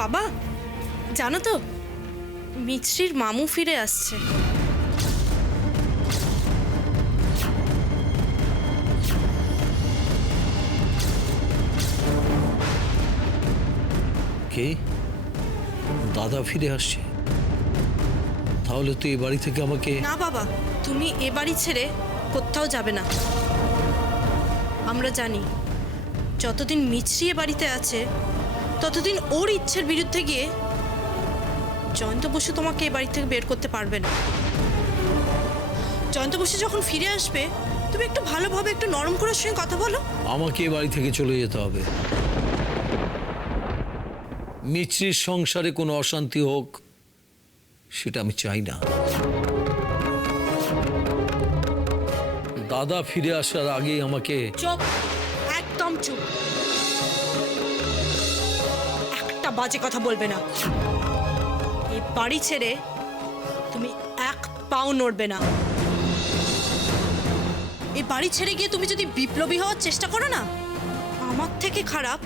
বাবা, জানো তো মিছরির মামু ফিরে আসছে। কে? দাদা ফিরে আসছে? তাহলে তো এই বাড়ি থেকে আমাকে... না বাবা, তুমি এ বাড়ি ছেড়ে কোথাও যাবে না। আমরা জানি যতদিন মিছরি এ বাড়িতে আছে ততদিন ওর ইচ্ছের বিরুদ্ধে গিয়ে জয়ন্ত বসু তোমাকে এ বাড়ি থেকে বের করতে পারবে না। জয়ন্ত বসু যখন ফিরে আসবে তুমি একটু ভালোভাবে একটু নরম করে সঙ্গে কথা বলো। আমাকে এ বাড়ি থেকে চলে যেতে হবে। মিছরির সংসারে কোনো অশান্তি হোক সেটা আমি চাই না। দাদা ফিরে আসার আগেই আমাকে... চুপ, একদম চুপ, একটা বাজে কথা বলবে না। এই বাড়ি ছেড়ে তুমি এক পাও নড়বে না। এই বাড়ি ছেড়ে গিয়ে তুমি যদি বিপ্লবী হওয়ার চেষ্টা করো না, আমার থেকে খারাপ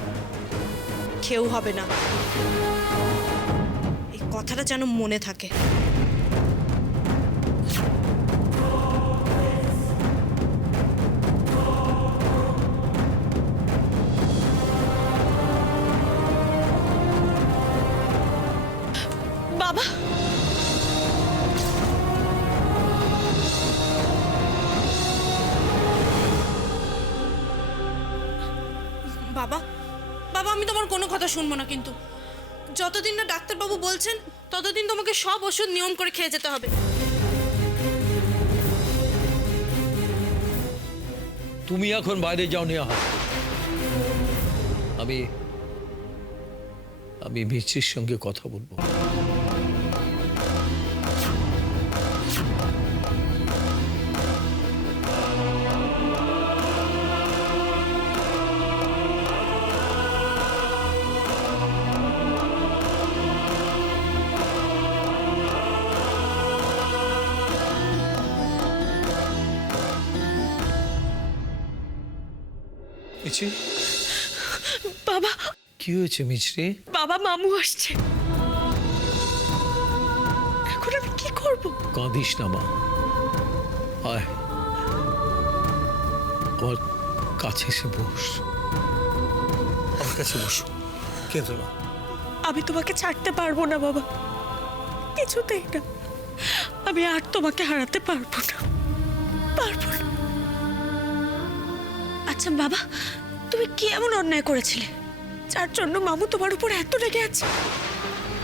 কেউ হবে না। এই কথাটা যেন মনে থাকে। বাবা, বাবা, বাবা, আমি তোমার কোনো কথা শুনবো না, কিন্তু যতদিন না ডাক্তারবাবু বলছেন ততদিন তোমাকে সব ওষুধ নিয়ম করে খেয়ে যেতে হবে। তুমি এখন বাইরে যাও নেওয়া। আমি মিছরির সঙ্গে কথা বলবো। মিছরি, বাবা, কি হয়েছে মিছরি? বাবা মামু আসছে। এখন আমি কি করব? কাঁদিস না মা, আয় আমার কাছে এসে বস। আমার কাছে বসো, কেঁদো না। আমি তোমাকে ছাড়তে পারবো না বাবা, কিছুতেই না। আমি আর তোমাকে হারাতে পারবো না, পারবো না। আচ্ছা বাবা, তুমি কি এমন অন্যায় করেছিলে যার জন্য মামু তোমার উপর এত রেগে আছে?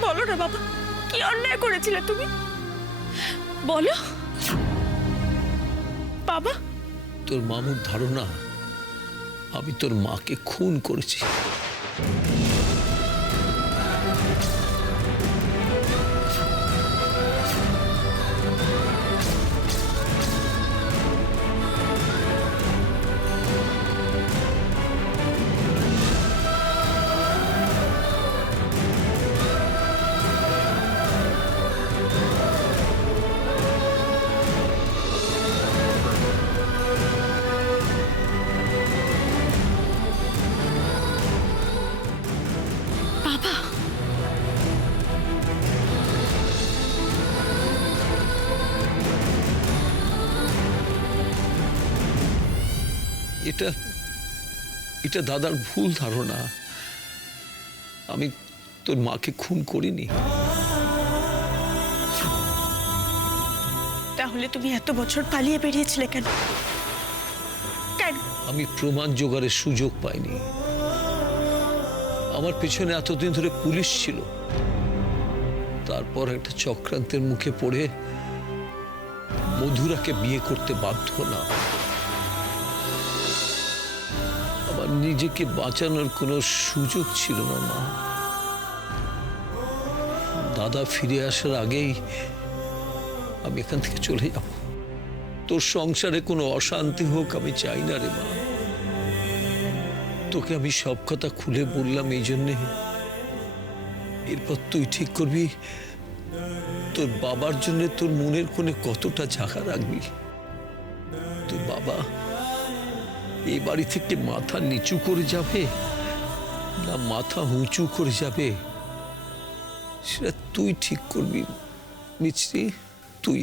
বলো না বাবা, কি অন্যায় করেছিলে তুমি? বলো বাবা। তোর মামুর ধারণা আমি তোর মাকে খুন করেছি। বাবা, এটা দাদার ভুল ধারণা। আমি তোর মাকে খুন করিনি। তাহলে তুমি এত বছর পালিয়ে বেরিয়েছিলে কেন? কেন? আমি প্রমাণ জোগাড়ের সুযোগ পাইনি। আমার পেছনে এতদিন ধরে পুলিশ ছিল, তারপর একটা চক্রান্তের মুখে পড়ে মধুরাকে বিয়ে করতে বাধ্য হলাম। আমার নিজেকে বাঁচানোর কোনো সুযোগ ছিল না মা। দাদা ফিরে আসার আগেই আমি এখান থেকে চলে যাব। তোর সংসারে কোনো অশান্তি হোক আমি চাই না রে মা। তোকে আমি সব কথা খুলে বললাম এই জন্যে। এরপর তুই ঠিক করবি তোর বাবার জন্য তোর মনের কোণে কতটা জায়গা রাখবি। তোর বাবা এই বাড়ি থেকে মাথা নিচু করে যাবে না মাথা উঁচু করে যাবে সেটা তুই ঠিক করবি মিছরি, তুই।